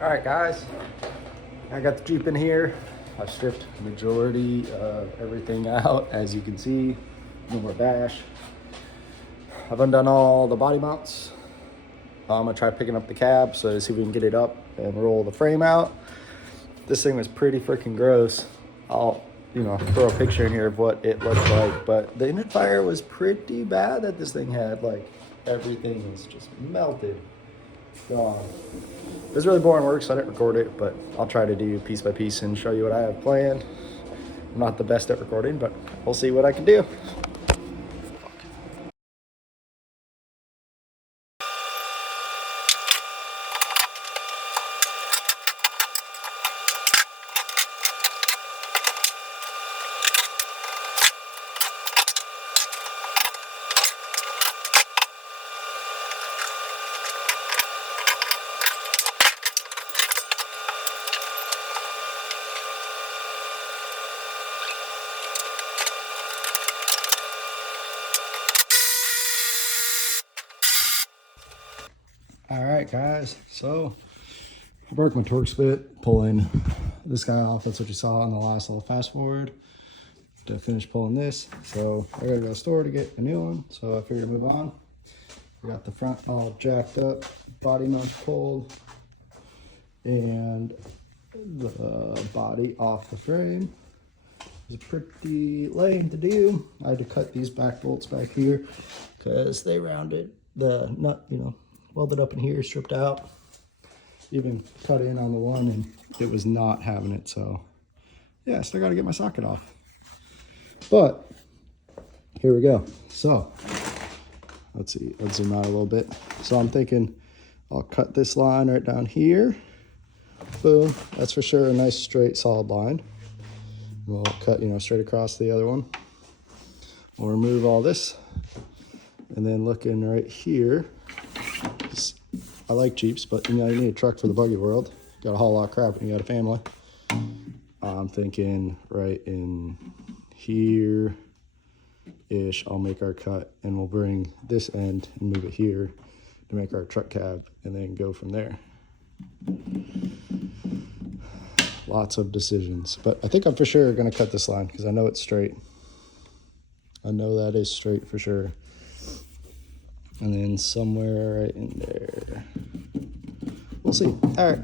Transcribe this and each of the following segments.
All right, guys, I got the Jeep in here. I stripped majority of everything out, as you can see. No more dash. I've undone all the body mounts. I'm gonna try picking up the cab so to see if we can get it up and roll the frame out. This thing was pretty freaking gross. I'll, throw a picture in here of what it looked like, but the inlet fire was pretty bad that this thing had. Like, everything was just melted, gone. It was really boring work, so I didn't record it, but I'll try to do piece by piece and show you what I have planned. I'm not the best at recording, but we'll see what I can do. All right, guys, so I broke my torque spit pulling this guy off. That's what you saw on the last little fast forward to finish pulling this. So I gotta go to the store to get a new one, so I figured to move on. We got the front all jacked up, body mounts pulled, and the body off the frame. It was pretty lame to do. I had to cut these back bolts back here because they rounded the nut, welded up in here, stripped out. Even cut in on the one and it was not having it. So yeah, still got to get my socket off. But here we go. So let's see, let's zoom out a little bit. So I'm thinking I'll cut this line right down here. Boom, that's for sure a nice straight solid line. We'll cut, straight across the other one. We'll remove all this. And then looking right here, I like Jeeps, but you need a truck for the buggy world. Got to haul a lot of crap when you got a family. I'm thinking right in here-ish, I'll make our cut, and we'll bring this end and move it here to make our truck cab, and then go from there. Lots of decisions, but I think I'm for sure going to cut this line because I know it's straight. I know that is straight for sure. And then somewhere right in there, we'll see. All right.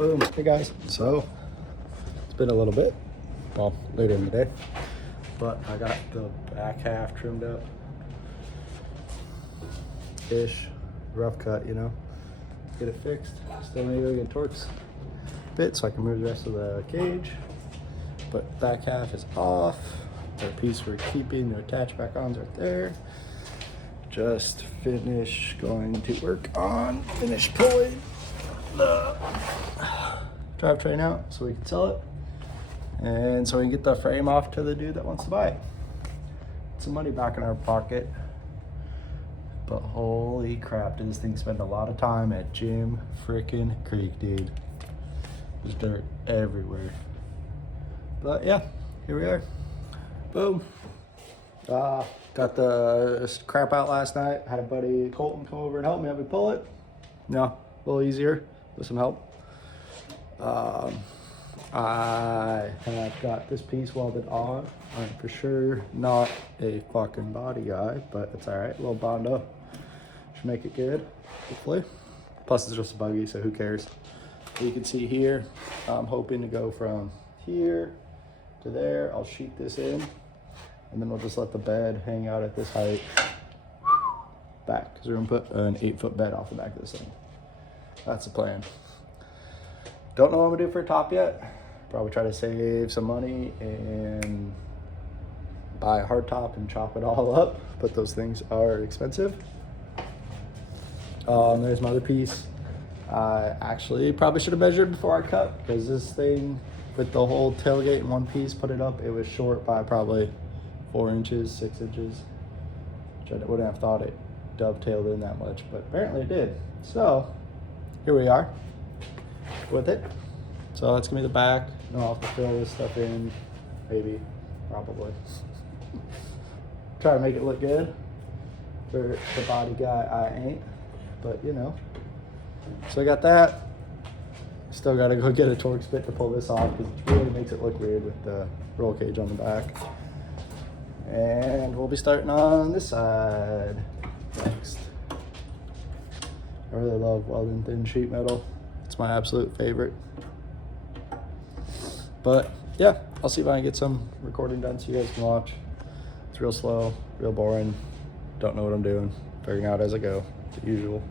Boom. Hey guys. So it's been a little bit, well, later in the day, but I got the back half trimmed up ish, rough cut, you know, get it fixed. Still need to get Torx bit so I can move the rest of the cage, but back half is off. Our piece we're keeping, the attach back ons right there. Just going to work on finish pulling the drivetrain out so we can sell it, and so we can get the frame off to the dude that wants to buy it. Some money back in our pocket, but holy crap, did this thing spend a lot of time at Jim frickin' Creek, dude. There's dirt everywhere. But yeah, here we are. Boom. Got the crap out last night. Had a buddy Colton come over and help me help me pull it. No, a little easier with some help. I have got this piece welded on. I'm for sure not a fucking body guy, but it's all right. A little Bondo should make it good, hopefully. Plus it's just a buggy, so who cares? But you can see here, I'm hoping to go from here to there. I'll sheet this in, and then we'll just let the bed hang out at this height back, because we're gonna put an 8-foot bed off the back of this thing. That's the plan. Don't know what I'm gonna do for a top yet. Probably try to save some money and buy a hard top and chop it all up, but those things are expensive. There's my other piece. I actually probably should have measured before I cut, because this thing with the whole tailgate in one piece, put it up, it was short by probably 4 inches, 6 inches, which I wouldn't have thought it dovetailed in that much, but apparently it did. So here we are with it. So that's gonna be the back. No, I'll have to fill this stuff in, maybe, probably. Try to make it look good. For the body guy, I ain't, but you know. So I got that. Still gotta go get a Torx bit to pull this off, because it really makes it look weird with the roll cage on the back. And we'll be starting on this side next. I really love welding thin sheet metal. It's my absolute favorite. But yeah, I'll see if I can get some recording done so you guys can watch. It's real slow, real boring. Don't know what I'm doing. Figuring out as I go, the usual.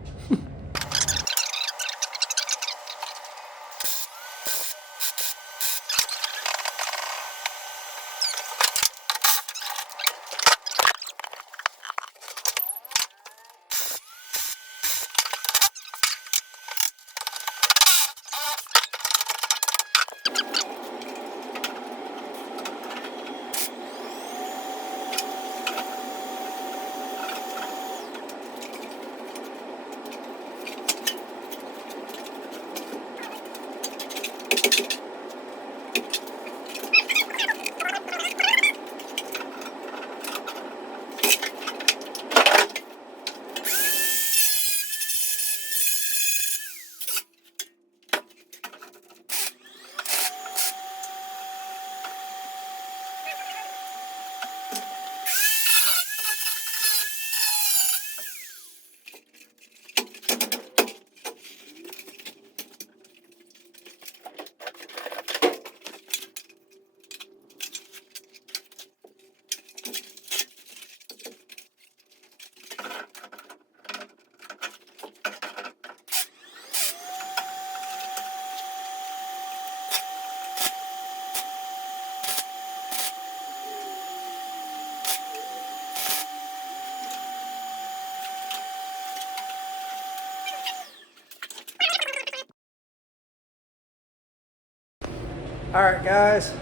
All right, guys.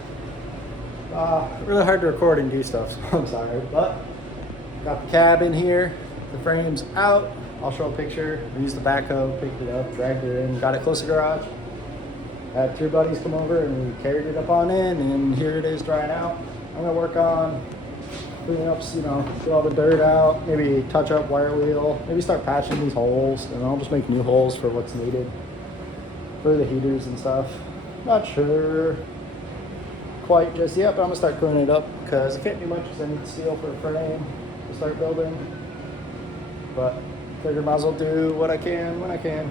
Really hard to record and do stuff, so I'm sorry, but got the cab in here. The frame's out. I'll show a picture. We used the backhoe, picked it up, dragged it in, got it close to the garage. Had 3 buddies come over and we carried it up on in, and here it is drying out. I'm gonna work on cleaning up, you know, get all the dirt out, maybe touch up wire wheel, maybe start patching these holes, and I'll just make new holes for what's needed for the heaters and stuff. Not sure quite just yet, but I'm gonna start cleaning it up because I can't do much because I need steel for a frame to start building. But figure might as well do what I can when I can.